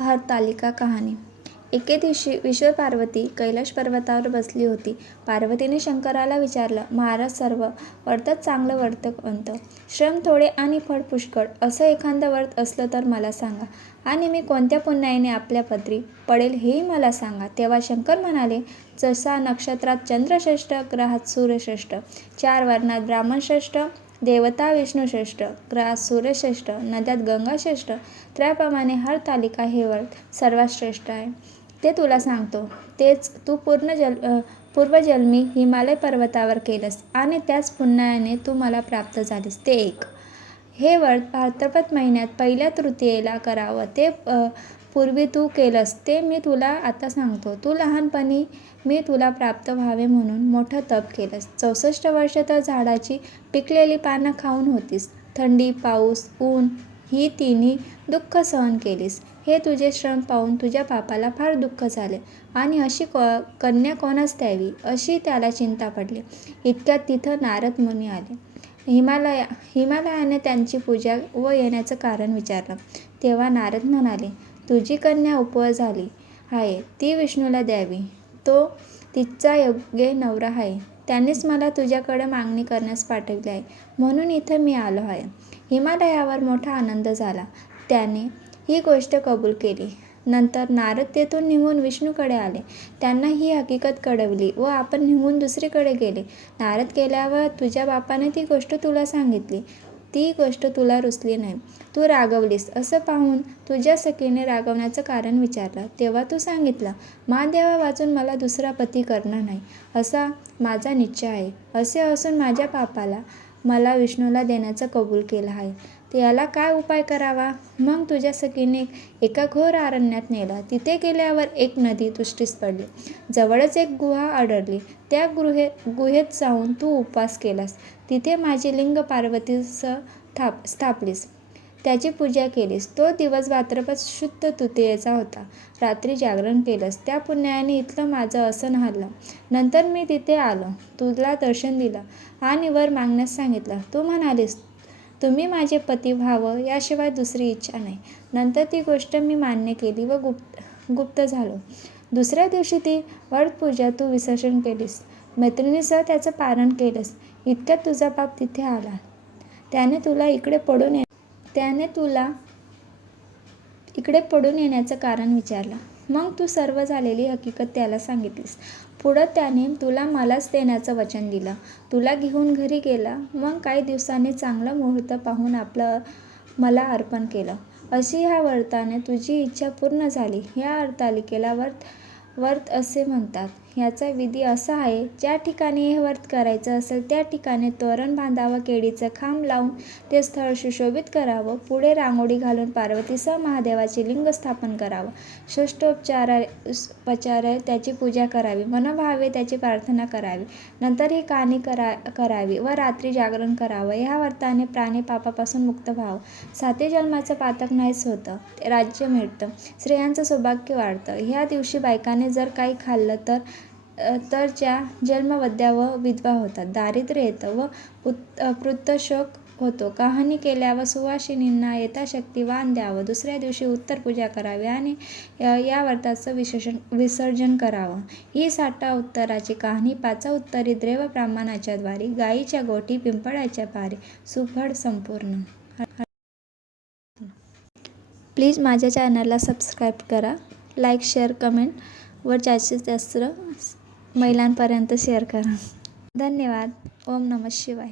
हरतालिका कहाणी। एके दिवशी विश्वपार्वती कैलाश पर्वतावर बसली होती. पार्वतीने शंकराला विचारलं, महाराज, सर्व व्रतात चांगलं व्रत कोणतं? श्रम थोडे आणि फळ पुष्कळ असं एखादं व्रत असलं तर मला सांगा, आणि मी कोणत्या पुण्याईने आपल्या पदरी पडेल हेही मला सांगा. तेव्हा शंकर म्हणाले, जसा नक्षत्रात चंद्रश्रेष्ठ, ग्रहात सूर्यश्रेष्ठ, 4 वर्णात ब्राह्मणश्रेष्ठ, देवता विष्णुश्रेष्ठ, ग्रहात सूर्यश्रेष्ठ, नद्यात गंगाश्रेष्ठ, त्याप्रमाणे हरतालिका हे व्रत सर्वात श्रेष्ठ आहे. ते तुला सांगतो. तेच तू पूर्वजन्मी हिमालय पर्वतावर केलंस आणि त्याच पुण्याने तू मला प्राप्त झालीस. ते एक. हे व्रत भाद्रपद महिन्यात पहिल्या तृतीयेला करावं. ते पूर्वी तू केलंस ते मी तुला आता सांगतो. तू लहानपणी मी तुला प्राप्त व्हावे म्हणून मोठं तप केलंस. 64 वर्ष तर झाडाची पिकलेली पानं खाऊन होतीस. थंडी, पाऊस, ऊन ही तिन्ही दुःख सहन केलीस. हे तुझे श्रम पाहून तुझ्या बापाला फार दुःख झाले आणि अशी कन्या कोणास द्यावी अशी त्याला चिंता पडली. इतक्यात तिथं नारद मुनी आले. हिमालयाने त्यांची पूजा व येण्याचं कारण विचारलं. तेव्हा नारद म्हणाले, तुझी कन्या उपवर झाली आहे, ती विष्णूला द्यावी. तो तिचा योग्य नवरा आहे. त्यांनीच मला तुझ्याकडे मागणी करण्यास पाठविले आहे, म्हणून इथं मी आलो आहे. हिमालयावर मोठा आनंद झाला. त्याने ही गोष्ट कबूल केली. नंतर नारद तेथून निघून विष्णूकडे आले. त्यांना ही हकीकत कळवली व आपण निघून दुसरीकडे गेले. नारद गेल्यावर तुझ्या बापाने ती गोष्ट तुला सांगितली. ती गोष्ट तुला रुचली नाही. तू रागवलीस. असं पाहून तुझ्या सखीने रागवण्याचं कारण विचारलं. तेव्हा तू सांगितलं, महादेवा वाचून मला दुसरा पती करणार नाही असा माझा निश्चय आहे. असे असून माझ्या बापाला मला विष्णूला देण्याचं कबूल केलं आहे. याला काय उपाय करावा? मग तुझ्या सखीने एका घोर अरण्यात नेलं. तिथे गेल्यावर एक नदी दृष्टीस पडली. जवळच एक गुहा आढळली. त्या गुहेत जाऊन तू उपवास केलास. तिथे माझी लिंग पार्वतीस स्थापलीस. त्याची पूजा केलीस. तो दिवस भाद्रपद शुद्ध तृतीयेचा होता. रात्री जागरण केलंस. त्या पुण्याने इथलं माझं आसन हललं. नंतर मी तिथे आलो, तुला दर्शन दिलं आणि वर मागण्यास सांगितलं. तू म्हणालीस, तुम्ही माझे पती व्हावं याशिवाय दुसरी इच्छा नाही. नंतर ती गोष्ट मी मान्य केली व गुप्त झालो. दुसऱ्या दिवशी ती व्रतपूजा तू विसर्जन केलीस. मैत्रिणीसह त्याचं पारण केलंस. इतक्यात तुझा बाप तिथे आला. त्याने तुला इकडे पडून येण्याचं कारण विचारलं. मग तू सर्व झालेली हकीकत त्याला सांगितलीस. पुढं त्याने तुला मलाच देण्याचं वचन दिलं. तुला घेऊन घरी गेला. मग काही दिवसांनी चांगला मुहूर्त पाहून मला अर्पण केलं. अशी ह्या व्रताने तुझी इच्छा पूर्ण झाली. ह्या हरतालिकेला व्रत असे म्हणतात. ह्याचा विधी असा आहे, ज्या ठिकाणी हे व्रत करायचं असेल त्या ठिकाणी तोरण बांधावं, केळीचं खांब लावून ते स्थळ सुशोभित करावं, पुढे रांगोळी घालून पार्वतीसह महादेवाचे लिंग स्थापन करावं, षोडशोपचारे त्याची पूजा करावी, मनोभावे त्याची प्रार्थना करावी, नंतर ही कहाणी करावी व रात्री जागरण करावं. ह्या व्रताने प्राणी पापापासून मुक्त व्हावं. 7 जन्माचं पातक नाहीच होतं. राज्य मिळतं. स्त्रियांचं सौभाग्य वाढतं. ह्या दिवशी बायकाने जर काही खाल्लं तर त्या जन्मवद्या व विधवा होतात. दारिद्र्य येतं व पुत्रशोक होतो. कहाणी केल्यावर सुवासिनींना यथाशक्ती वाण द्यावं. दुसऱ्या दिवशी उत्तर पूजा करावी आणि या व्रताचं विसर्जन करावं. ही 6 उत्तराची कहाणी 5 उत्तरी देव ब्राह्मणाच्या द्वारी, गायीच्या गोठी, पिंपळाच्या पारी, सुफळ संपूर्ण. प्लीज माझ्या चॅनलला सबस्क्राईब करा, लाईक, शेअर, कमेंट व जास्तीत जास्त महिलांपर्यंत शेअर करा. धन्यवाद. ओम नमः शिवाय.